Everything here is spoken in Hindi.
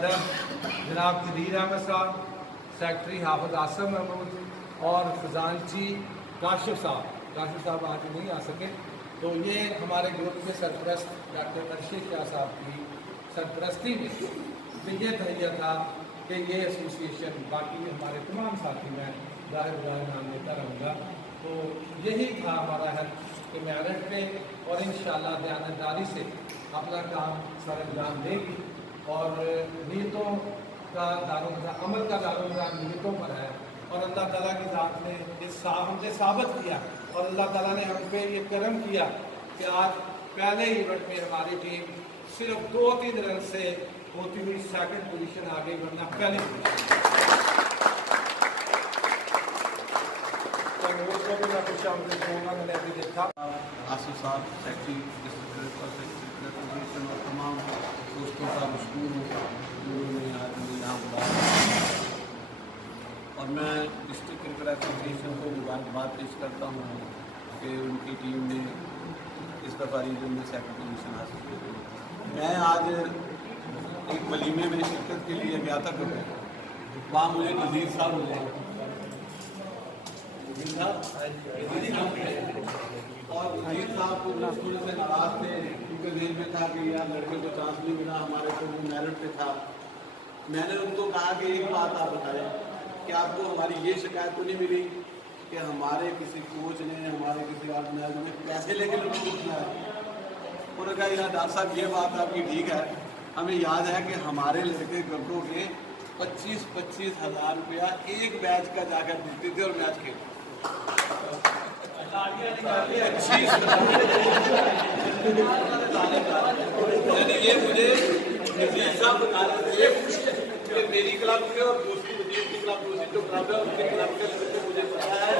सदर जनाब कदीर अहमद साहब, सेक्रेटरी हाफिज आसम महमूद और खजानची काशिफ साहब आज नहीं आ सके। तो ये हमारे ग्रुप के सरपरस्त डॉक्टर अर्शिद शाह साहब की सरपरस्ती में ये तहैया था कि ये एसोसिएशन, बाकी हमारे तमाम साथी मैं ज़ाहिर नाम लेता रहूँगा। तो यही था हमारा है कि मेरिट पे और इंशाअल्लाह दयानतदारी से अपना काम सर अंजाम देगी और नीयतों का अमल का दारोमदार नीयतों पर है। और अल्लाह ताला की ज़ात ने हमने साबित किया और अल्लाह ताला ने हम पे ये करम किया कि आज पहले इवेंट में हमारी टीम सिर्फ 2-3 रन से होती हुई सेकंड पोजीशन आ गई, वरना पहली पोजीशन। तो भी मैं खुश आमदीद कहूँगा। मैंने अभी देखा आसिफ साहब सेक्रेटरी एसोसिएशन और तमाम दोस्तों का मशकूर हूँ जिन्होंने आज मुझे यहाँ बुलाया। और मैं डिस्ट्रिक्ट क्रिकेट एसोसिएशन को मुबारकबाद पेश करता हूँ कि उनकी टीम ने इस दफ़ा रीजन में सेकंड पोजीशन हासिल की। मैं आज एक वलीमे में शिरकत के लिए गया था कभी, वहाँ मुझे नज़ीर साहब मिले और नज़ीर साहब को स्कूल से नाराज़ थे क्योंकि जेल में था कि यार लड़के को चांस नहीं मिला, हमारे को वो मेरिट पे था। मैंने उनको कहा कि एक बात आप बताएं कि आपको हमारी ये शिकायत तो नहीं मिली कि हमारे किसी कोच ने हमारे किसी ऑर्गेनाइजर ने पैसे लेके लड़कों को खिलाया। उन्होंने कहा यार डॉक्टर साहब ये बात आपकी ठीक है, हमें याद है कि हमारे लड़के गब्बरों के 25-25 हज़ार रुपया एक मैच का जाकर देते थे और मैच खेलते। ये मुझे साहब बता रहे थे कि मेरी क्लब के और दूसरी क्लब दूसरी जो क्लब है उनके क्लब के मुझे पता है